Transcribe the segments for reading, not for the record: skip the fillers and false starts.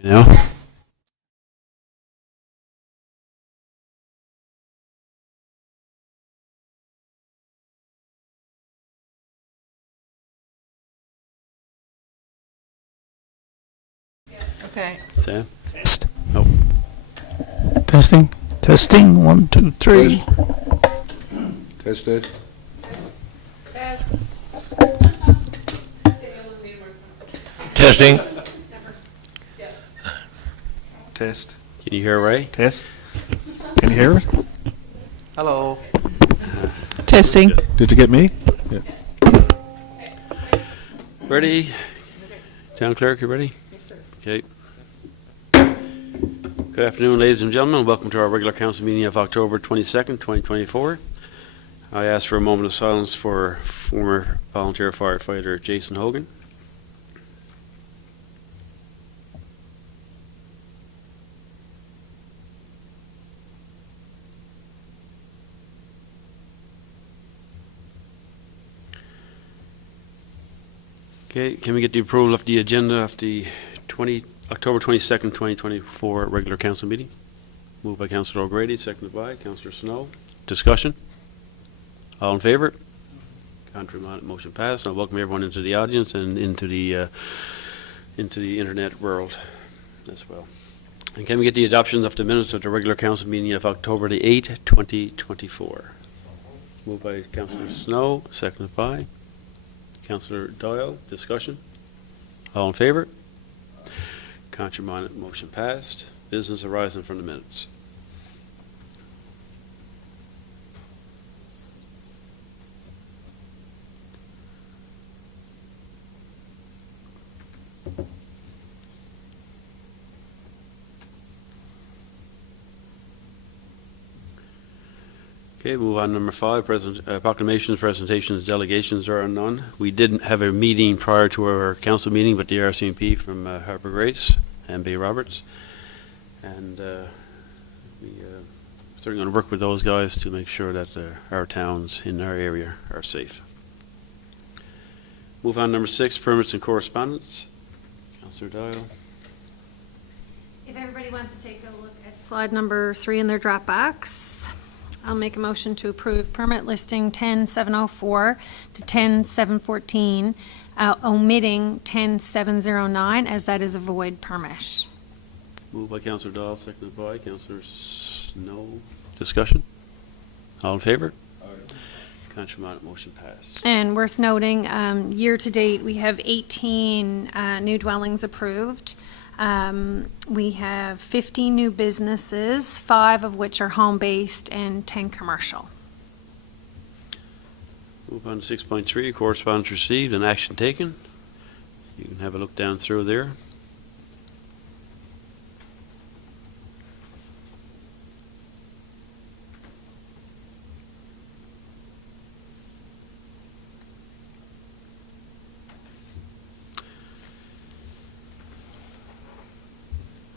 Hear me now? Okay. Sam? Test. Oh, Testing. Testing. 1, 2, 3. Test it. Test. Testing. Test. can you hear Ray? Test. Can you hear it? Hello. Testing. Did you get me? Yeah. Ready? Town clerk, you ready? Yes, sir. Okay. Good afternoon, ladies and gentlemen. Welcome to our regular council meeting of October 22nd, 2024. I ask for a moment of silence for former volunteer firefighter Jason Hogan. Okay, can we get the approval of the agenda of the October 22nd, 2024 regular council meeting? Moved by Councillor O'Grady, seconded by Councillor Snow. Discussion? All in favor? Contrary minded, motion passed. I welcome everyone into the audience and into the internet world as well. And can we get the adoption of the minutes of the regular council meeting of October the 8th, 2024? Moved by Councillor Snow, seconded by Councillor Doyle. Discussion? All in favor? Contrary minded, motion passed. Business arising from the minutes. Okay, move on. Number 5, proclamations, presentations, delegations. There are none. We didn't have a meeting prior to our council meeting, but the RCMP from Harbour Grace and Bay Roberts. And we certainly going to work with those guys to make sure that our towns in our area are safe. Move on. Number 6, permits and correspondence. Councillor Doyle. If everybody wants to take a look at slide number 3 in their Dropbox, I'll make a motion to approve permit listing 10704 to 10714, omitting 10709, as that is a void permit. Moved by Councillor Dahl, seconded by Councillor Snow. Discussion? All in favor? Contrary minded, motion passed. And worth noting, year to date, we have 18 new dwellings approved. We have 50 new businesses, 5 of which are home-based and 10 commercial. Move on to 6.3, correspondence received and action taken. You can have a look down through there.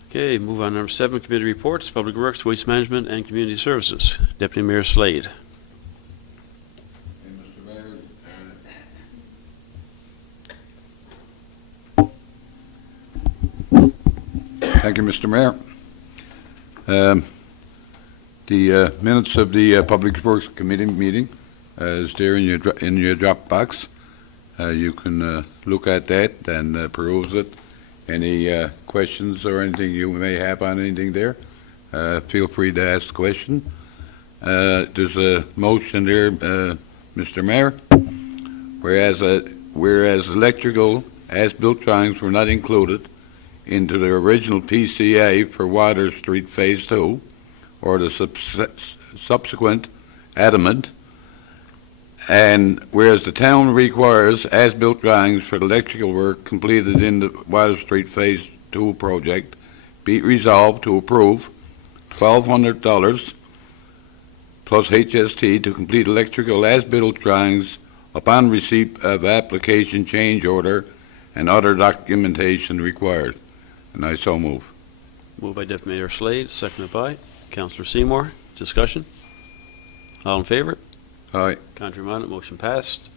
Okay, move on. Number 7, committee reports, Public Works, Waste Management, and Community Services. Deputy Mayor Slade. Mr. Mayor, thank you, Mr. Mayor. The minutes of the Public Works Committee meeting is there in your Dropbox. You can look at that and peruse it. Any questions or anything you may have on anything there, feel free to ask the question. There's a motion there, Mr. Mayor, whereas electrical as-built drawings were not included into the original PCA for Water Street Phase 2 or the subsequent adamant, and whereas the town requires as-built drawings for the electrical work completed in the Water Street Phase 2 project, be it resolved to approve $1,200 plus HST to complete electrical as-built drawings upon receipt of application change order and other documentation required. And I so move. Moved by Deputy Mayor Slade, seconded by Councillor Seymour. Discussion? All in favor? Aye. Contrary minded, motion passed.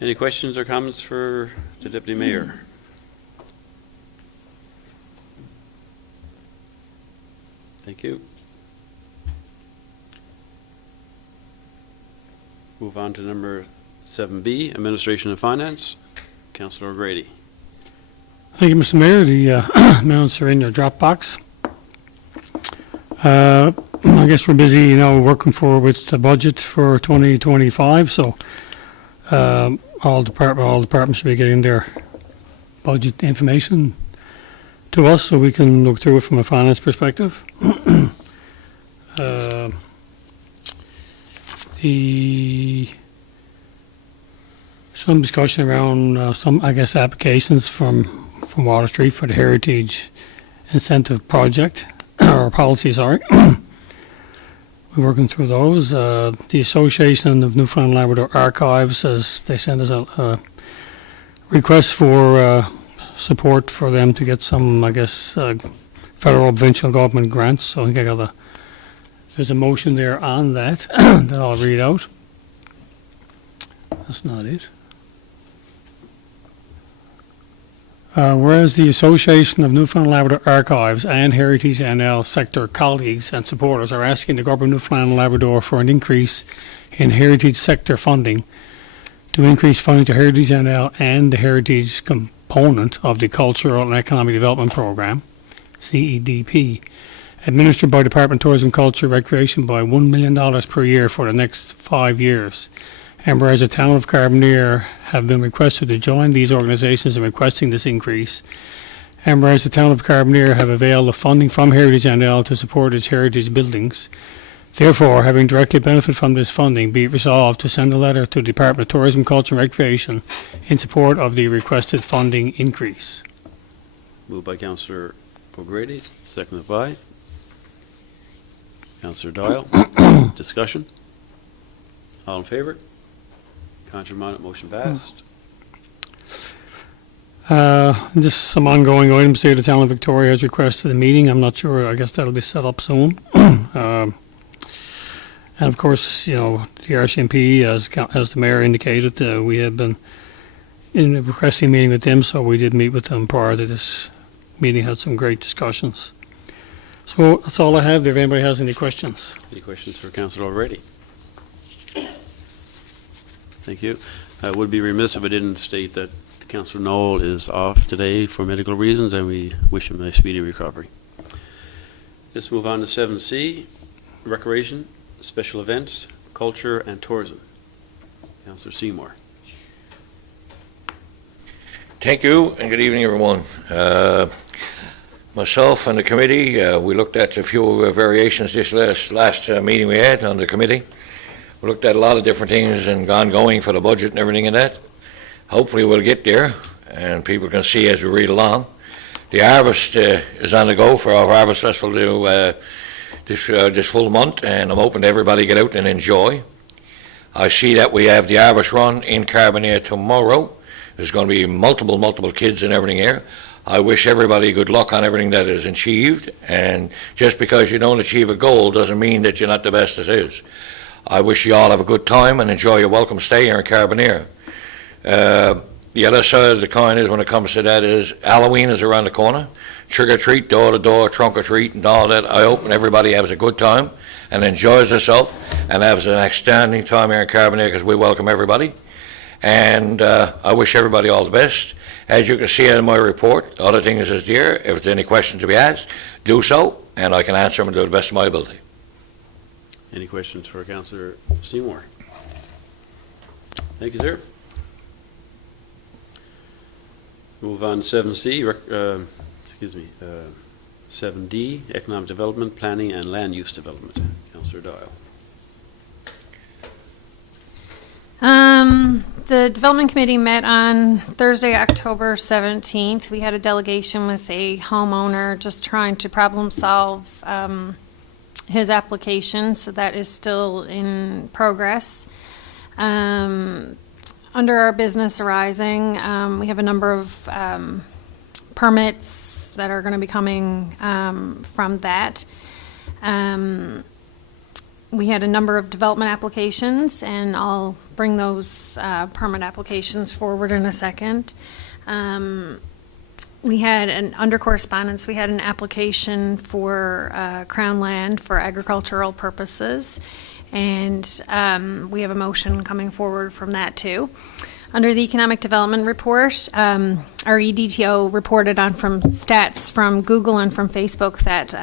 Any questions or comments for the Deputy Mayor? Thank you. Move on to number 7B, Administration and Finance. Councillor O'Grady. Thank you, Mr. Mayor. The minutes are in your Dropbox. I guess we're busy, working with the budget for 2025, so all departments should be getting their budget information to us so we can look through it from a finance perspective. Some discussion around some, applications from Water Street for the Heritage Incentive Project, or policy, sorry. We're working through those. The Association of Newfoundland and Labrador Archives, as they sent us a request for support for them to get some, federal provincial government grants. So I think there's a motion there on that that I'll read out. That's not it. Whereas the Association of Newfoundland and Labrador Archives and Heritage NL sector colleagues and supporters are asking the Government of Newfoundland and Labrador for an increase in Heritage sector funding to increase funding to Heritage NL and the Heritage component of the Cultural and Economic Development Program, CEDP, administered by Department of Tourism, Culture, Recreation by $1 million per year for the next 5 years. And whereas the town of Carbonear have been requested to join these organizations in requesting this increase, and whereas the town of Carbonear have availed of funding from Heritage NL to support its heritage buildings, therefore, having directly benefited from this funding, be it resolved to send a letter to the Department of Tourism, Culture and Recreation in support of the requested funding increase. Moved by Councillor O'Grady, seconded by Councillor Doyle. Discussion? All in favor? Contrary minded, motion passed. Just some ongoing items there. The town of Victoria has requested a meeting. I'm not sure. I guess that'll be set up soon. And of course, the RCMP, as the mayor indicated, we have been requesting a meeting with them, so we did meet with them prior to this meeting, had some great discussions. So that's all I have there. If anybody has any questions. Any questions for Councillor O'Grady? Thank you. I would be remiss if I didn't state that Councillor Knoll is off today for medical reasons, and we wish him a speedy recovery. Let's move on to 7C, Recreation, Special Events, Culture and Tourism. Councillor Seymour. Thank you, and good evening, everyone. Myself and the committee, we looked at a few variations this last meeting we had on the committee. We looked at a lot of different things and ongoing for the budget and everything in that. Hopefully we'll get there, and people can see as we read along. The harvest is on the go for our Harvest Festival this full month, and I'm hoping everybody get out and enjoy. I see that we have the harvest run in Carbonear tomorrow. There's going to be multiple kids and everything here. I wish everybody good luck on everything that is achieved, and just because you don't achieve a goal doesn't mean that you're not the best as is. I wish you all have a good time and enjoy your welcome stay here in Carbonear. The other side of the coin is, when it comes to that, is Halloween is around the corner. Trick or treat, door to door, trunk or treat, and all that. I hope everybody has a good time and enjoys herself and has an outstanding time here in Carbonear, because we welcome everybody. And I wish everybody all the best. As you can see in my report, other things is there. If there's any questions to be asked, do so, and I can answer them to the best of my ability. Any questions for Councillor Seymour? Thank you, sir. Move on to 7C, 7D, Economic Development, Planning and Land Use Development. Councillor Doyle. The Development Committee met on Thursday, October 17th. We had a delegation with a homeowner just trying to problem solve his application, so that is still in progress. Under our business arising, we have a number of permits that are going to be coming from that. We had a number of development applications, and I'll bring those permit applications forward in a second. We had under correspondence, we had an application for Crown land for agricultural purposes, and we have a motion coming forward from that too. Under the economic development report, our EDTO reported on from stats from Google and from Facebook that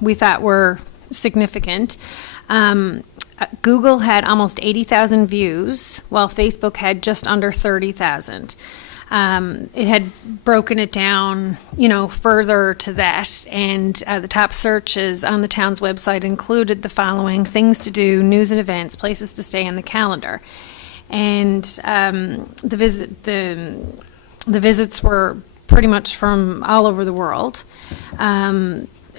we thought were significant. Google had almost 80,000 views, while Facebook had just under 30,000. It had broken it down, further to that, and the top searches on the town's website included the following: things to do, news and events, places to stay, and the calendar. And the visits were pretty much from all over the world.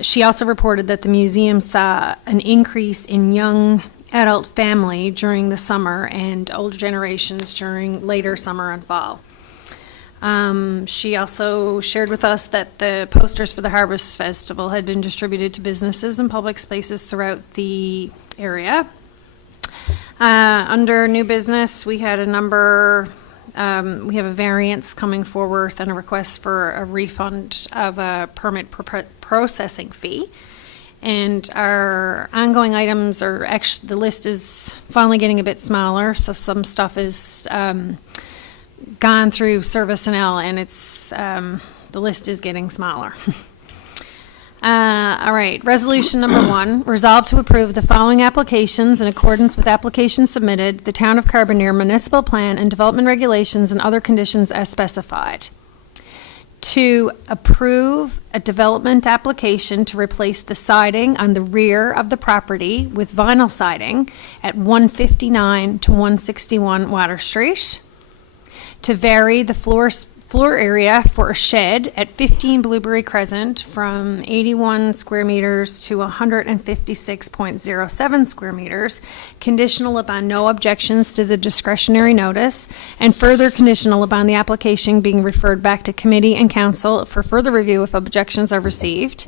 She also reported that the museum saw an increase in young adult family during the summer and older generations during later summer and fall. She also shared with us that the posters for the Harvest Festival had been distributed to businesses and public spaces throughout the area. Under new business, we had a number, we have a variance coming forward and a request for a refund of a permit processing fee. And our ongoing items are actually, the list is finally getting a bit smaller, so some stuff is gone through Service and L, and it's the list is getting smaller. All right, resolution number 1, resolve to approve the following applications in accordance with applications submitted, the Town of Carbonear Municipal Plan and Development Regulations and other conditions as specified. To approve a development application to replace the siding on the rear of the property with vinyl siding at 159 to 161 Water Street. To vary the floor area for a shed at 15 Blueberry Crescent from 81 square meters to 156.07 square meters, conditional upon no objections to the discretionary notice, and further conditional upon the application being referred back to committee and council for further review if objections are received.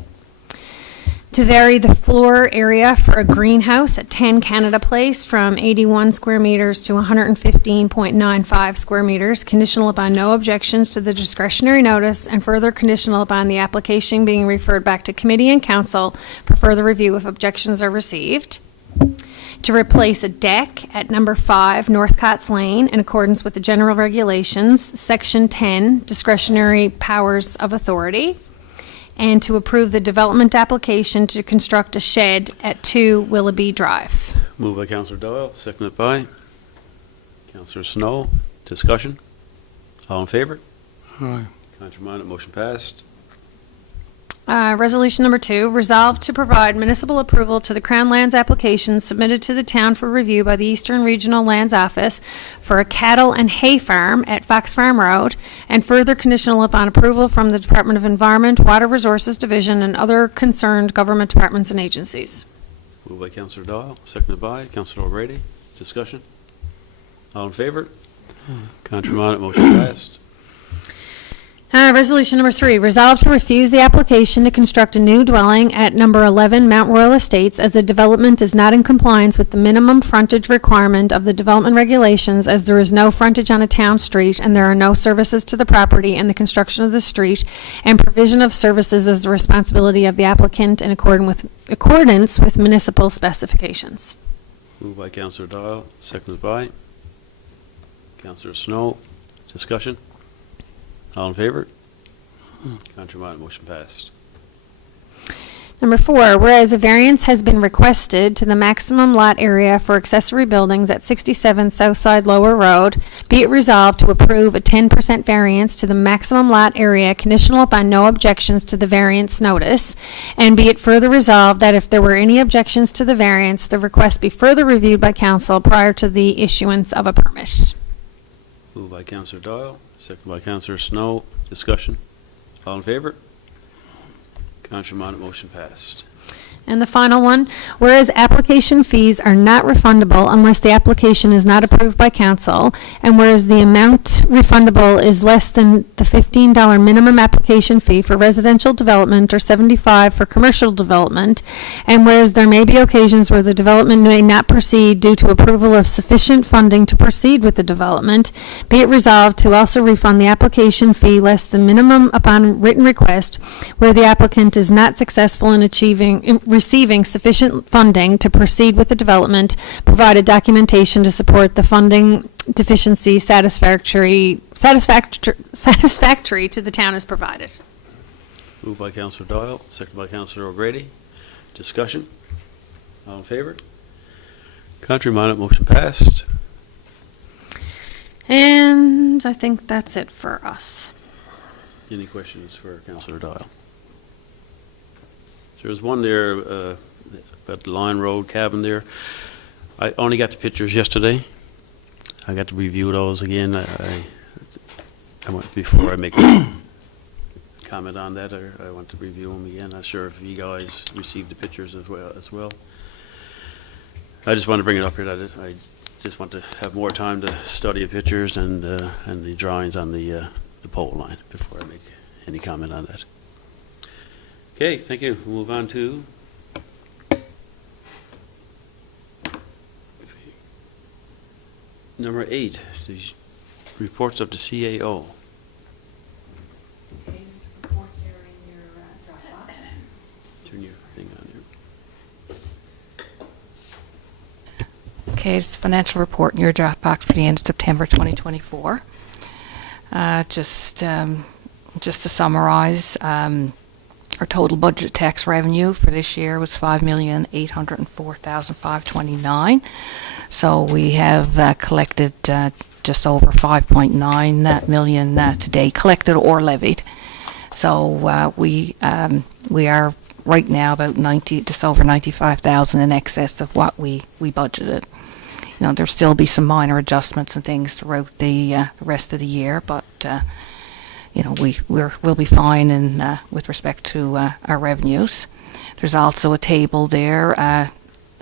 To vary the floor area for a greenhouse at 10 Canada Place from 81 square meters to 115.95 square meters, conditional upon no objections to the discretionary notice, and further conditional upon the application being referred back to committee and council for further review if objections are received. To replace a deck at number 5 Northcott's Lane in accordance with the general regulations, section 10, discretionary powers of authority. And to approve the development application to construct a shed at 2 Willoughby Drive. Moved by Councillor Doyle, seconded by Councillor Snow. Discussion? All in favor? Aye. Contrary minded, motion passed. Resolution number 2, resolve to provide municipal approval to the Crown Lands application submitted to the town for review by the Eastern Regional Lands Office for a cattle and hay farm at Fox Farm Road, and further conditional upon approval from the Department of Environment, Water Resources Division, and other concerned government departments and agencies. Moved by Councillor Doyle, seconded by Councillor O'Grady. Discussion? All in favor? Contrary minded, motion passed. Resolution number 3, resolve to refuse the application to construct a new dwelling at number 11 Mount Royal Estates as the development is not in compliance with the minimum frontage requirement of the development regulations, as there is no frontage on a town street and there are no services to the property, and the construction of the street and provision of services is the responsibility of the applicant in accordance with municipal specifications. Moved by Councillor Doyle, seconded by Councillor Snow. Discussion? All in favor? Contrary minded, motion passed. Number 4, whereas a variance has been requested to the maximum lot area for accessory buildings at 67 Southside Lower Road, be it resolved to approve a 10% variance to the maximum lot area conditional upon no objections to the variance notice, and be it further resolved that if there were any objections to the variance, the request be further reviewed by council prior to the issuance of a permit. Moved by Councillor Doyle, seconded by Councillor Snow. Discussion? All in favor? Contrary minded, motion passed. And the final one, whereas application fees are not refundable unless the application is not approved by council, and whereas the amount refundable is less than the $15 minimum application fee for residential development or $75 for commercial development, and whereas there may be occasions where the development may not proceed due to approval of sufficient funding to proceed with the development, be it resolved to also refund the application fee less than minimum upon written request where the applicant is not successful in receiving sufficient funding to proceed with the development, provided documentation to support the funding deficiency satisfactory to the town is provided. Moved by Councillor Doyle, seconded by Councillor O'Grady. Discussion? All in favor? Contrary minded, motion passed. And I think that's it for us. Any questions for Councillor Doyle? There was one there about the Line Road cabin there. I only got the pictures yesterday. I got to review those again. I want, before I make a comment on that, I want to review them again. Not sure if you guys received the pictures as well. I just want to bring it up here that I just want to have more time to study the pictures and the drawings on the pole line before I make any comment on that. Okay, thank you. We'll move on to number 8, the reports of the CAO. Okay, there's a report here in your Dropbox. Turn your thing on here. Okay, it's the financial report in your Dropbox for the end of September 2024. Just to summarize, our total budget tax revenue for this year was $5,804,529. So we have collected just over 5.9 million today, collected or levied. So we are right now about just over 95,000 in excess of what we budgeted. You know, there'll still be some minor adjustments and things throughout the rest of the year, but you know, we'll be fine in with respect to our revenues. There's also a table there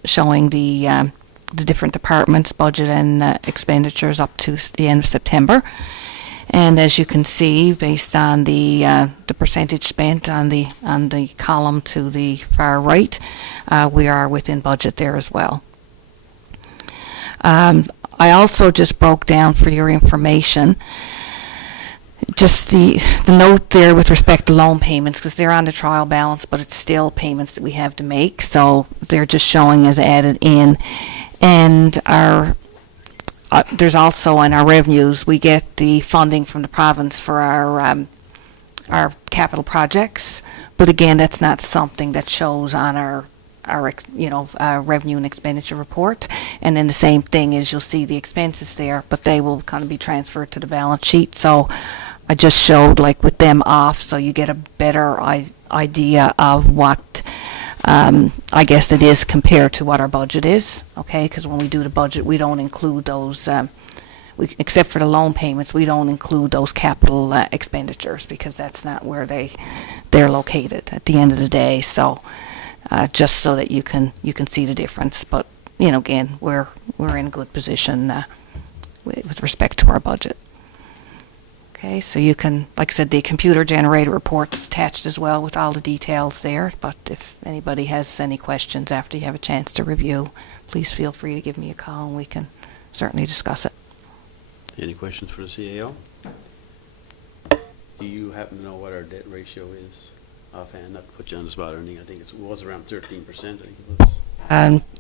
showing the different departments' budget and expenditures up to the end of September. And as you can see, based on the percentage spent on the column to the far right, we are within budget there as well. I also just broke down for your information just the note there with respect to loan payments, because they're on the trial balance, but it's still payments that we have to make, so they're just showing as added in. And our there's also in our revenues, we get the funding from the province for our capital projects, but again, that's not something that shows on our revenue and expenditure report. And then the same thing is you'll see the expenses there, but they will kind of be transferred to the balance sheet. So I just showed like with them off, so you get a better idea of what I guess it is compared to what our budget is, okay? Because when we do the budget, we don't include those, except for the loan payments, we don't include those capital expenditures because that's not where they're located at the end of the day. So just so that you can see the difference. But you know, again, we're in a good position with respect to our budget. Okay, so you can, like I said, the computer generated reports attached as well with all the details there. But if anybody has any questions after you have a chance to review, please feel free to give me a call and we can certainly discuss it. Any questions for the CAO? Do you happen to know what our debt ratio is offhand? Not to put you on the spot or anything. I think it was around 13%. I think it was.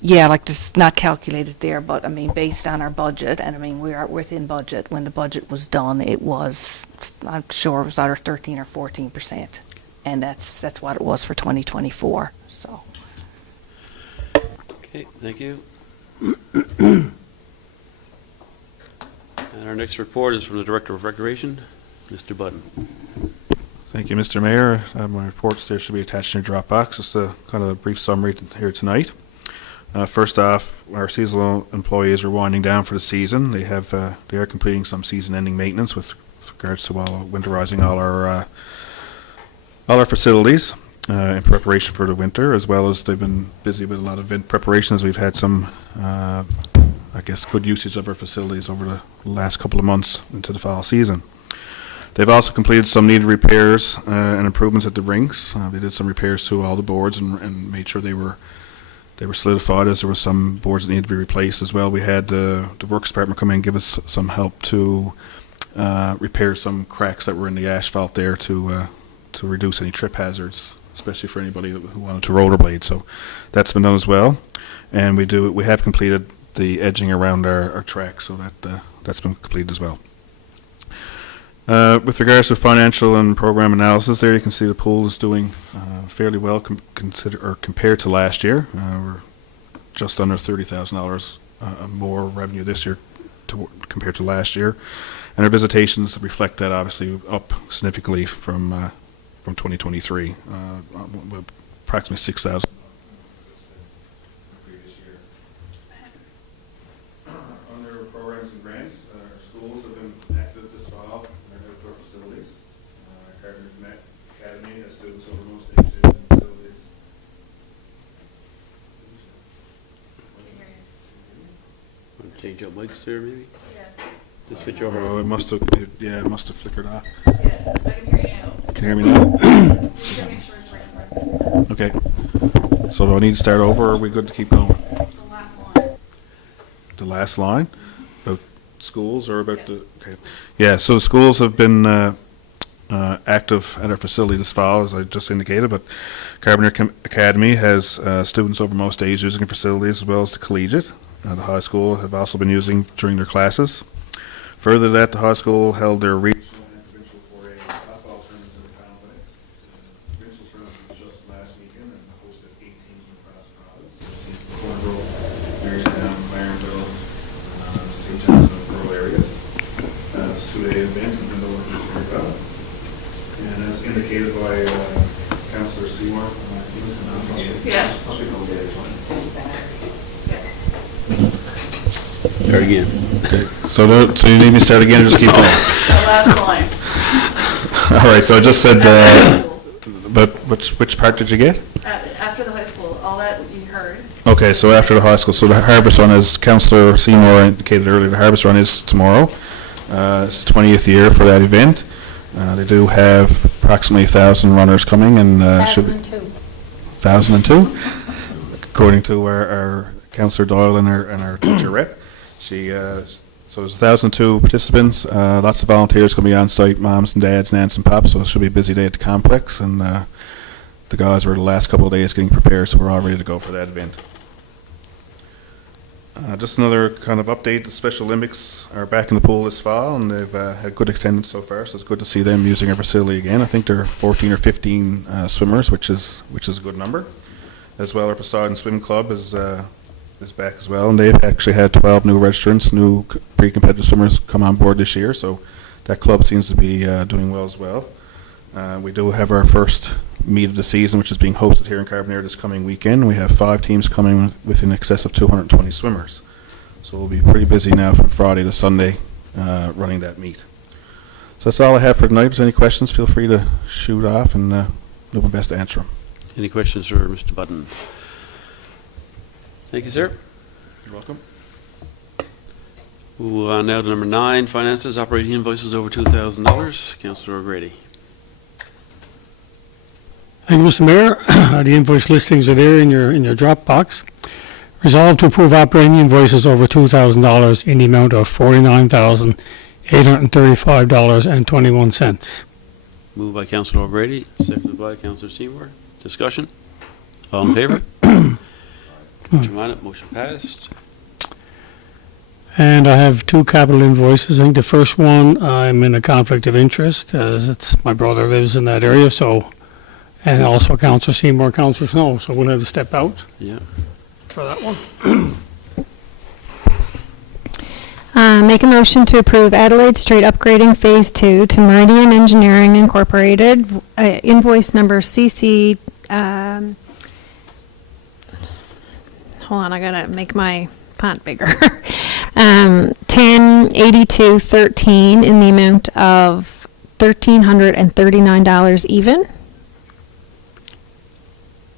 Yeah, like it's not calculated there, but I mean, based on our budget, and I mean, we are within budget. When the budget was done, it was, I'm sure it was either 13 or 14%, and that's what it was for 2024. So. Okay, thank you. And our next report is from the Director of Recreation, Mr. Budden. Thank you, Mr. Mayor. My reports there should be attached in your Dropbox. Just a kind of a brief summary here tonight. First off, our seasonal employees are winding down for the season. They are completing some season-ending maintenance with regards to winterizing all our facilities. in preparation for the winter, as well as they've been busy with a lot of event preparations. We've had some, I guess, good usage of our facilities over the last couple of months into the fall season. They've also completed some needed repairs and improvements at the rinks. They did some repairs to all the boards and made sure they were solidified, as there were some boards that needed to be replaced as well. We had the works department come in and give us some help to repair some cracks that were in the asphalt there to reduce any trip hazards, especially for anybody who wanted to rollerblade. So that's been done as well. And we have completed the edging around our track, so that's been completed as well. With regards to financial and program analysis, there you can see the pool is doing fairly well compared to last year. We're just under $30,000 more revenue this year compared to last year, and our visitations reflect that, obviously up significantly from 2023, approximately 6,000. Under programs and grants, our schools have been active this fall in our outdoor facilities. Carbonear Academy has students over most ages and facilities. Want to change your mics there, maybe? Just switch over. Oh, it must have flickered off. Yeah, I can hear you now. Can you hear me now? You gotta make sure it's right. Okay. So do I need to start over, or are we good to keep going? The last line. The last line? About schools or about the, okay. Yeah, so the schools have been active at our facility this fall, as I just indicated, but Carbonear Academy has students over most ages using facilities, as well as the collegiate. The high school have also been using during their classes. Further to that, the high school held their regional and provincial 4A softball tournaments in the complex. The provincial tournament was just last weekend and hosted 8 teams across the province. Cornwall, Marystown, Clarenville, St. John's and rural areas. It's a 2-day event and went over very well. And as indicated by Councillor Seymour, Yeah. Start again. So you need me to start again or just keep going? The last line. All right, so I just said, but which part did you get? After the high school, all that you heard. Okay, so after the high school, so the harvest run, as Councillor Seymour indicated earlier, the harvest run is tomorrow. It's the 20th year for that event. They do have approximately 1,000 runners coming, and should be 1,002, according to our Councillor Doyle and our teacher rep. So there's 1,002 participants. Lots of volunteers going to be on site, moms and dads, and aunts and pops. So it should be a busy day at the complex, and the guys were the last couple of days getting prepared, so we're all ready to go for that event. Just another kind of update, the Special Olympics are back in the pool this fall, and they've had good attendance so far, so it's good to see them using our facility again. I think there are 14 or 15 swimmers, which is a good number. As well, our Poseidon Swim Club is back as well, and they've actually had 12 new registrants, new pre-competitive swimmers come on board this year, so that club seems to be doing well as well. We do have our first meet of the season, which is being hosted here in Carbonear this coming weekend. We have 5 teams coming with in excess of 220 swimmers. So we'll be pretty busy now from Friday to Sunday running that meet. So that's all I have for tonight. If there's any questions, feel free to shoot off, and do my best to answer them. Any questions for Mr. Button? Thank you, sir. You're welcome. We'll move on now to number 9, finances, operating invoices over $2,000. Councillor O'Grady. Thank you, Mr. Mayor. The invoice listings are there in your drop box. Resolved to approve operating invoices over $2,000 in the amount of $49,835.21. Moved by Councillor O'Grady, seconded by Councillor Seymour. Discussion? All in favor? Motion passed. And I have 2 capital invoices. I think the first one, I'm in a conflict of interest, as it's my brother lives in that area, so, and also Councillor Seymour, Councillor Snow, so we'll have to step out Yeah. for that one. Make a motion to approve Adelaide Street upgrading Phase 2 to Meridian Engineering Incorporated, invoice number CC, hold on, I gotta make my font bigger. 108213 in the amount of $1,339 even.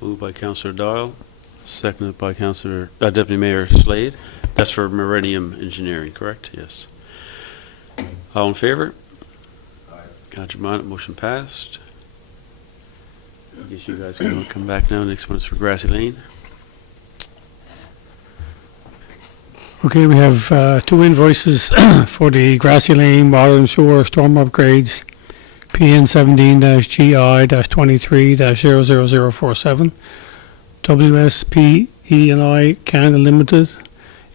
Moved by Councillor Doyle, seconded by Deputy Mayor Slade. That's for Meridian Engineering, correct? Yes. All in favor? Aye. Councillor Bonnet, motion passed. I guess you guys can come back now. Next one is for Grassy Lane. Okay, we have 2 invoices for the Grassy Lane Water and Sewer Storm Upgrades, PN 17-GI-23-00047, WSP-E&I Canada Limited,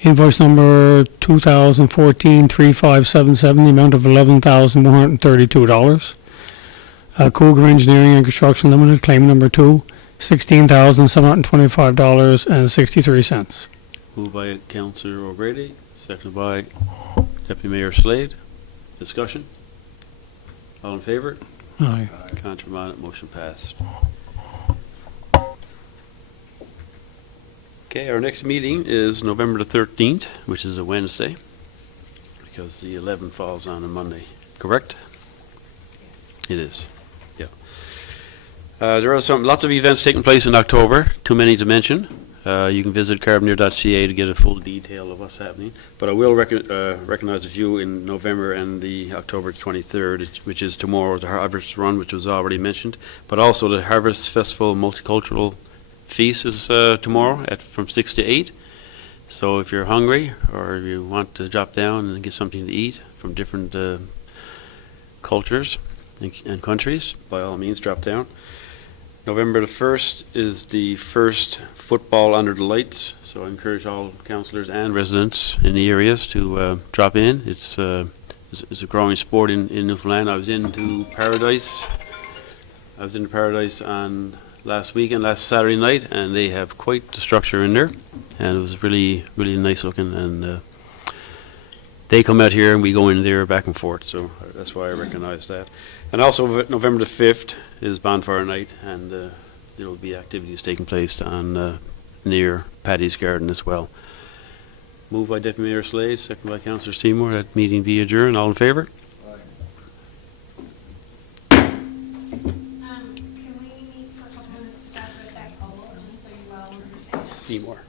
invoice number 2014-3577, the amount of $11,132. Cougar Engineering and Construction Limited, claim number 2, $16,725.63. Moved by Councillor O'Grady, seconded by Deputy Mayor Slade. Discussion? All in favor? Aye. Councillor Bonnet, motion passed. Okay, our next meeting is November the 13th, which is a Wednesday, because the 11th falls on a Monday, correct? Yes. It is, yeah. There are lots of events taking place in October, too many to mention. You can visit carbonear.ca to get a full detail of what's happening. But I will recognize a few in November and the October 23rd, which is tomorrow, the Harvest Run, which was already mentioned. But also the Harvest Festival Multicultural Feast is tomorrow from 6 to 8. So if you're hungry or you want to drop down and get something to eat from different cultures and countries, by all means, drop down. November the 1st is the first football under the lights, so I encourage all councillors and residents in the areas to drop in. It's a growing sport in Newfoundland. I was into Paradise on last Saturday night, and they have quite the structure in there, and it was really, really nice looking, and they come out here and we go in there back and forth, so that's why I recognize that. And also November the 5th is Bonfire Night, and there will be activities taking place on near Paddy's Garden as well. Moved by Deputy Mayor Slade, seconded by Councillor Seymour, that meeting be adjourned. All in favour? Can we meet for a couple minutes to talk about that poll, just so you all understand? Seymour.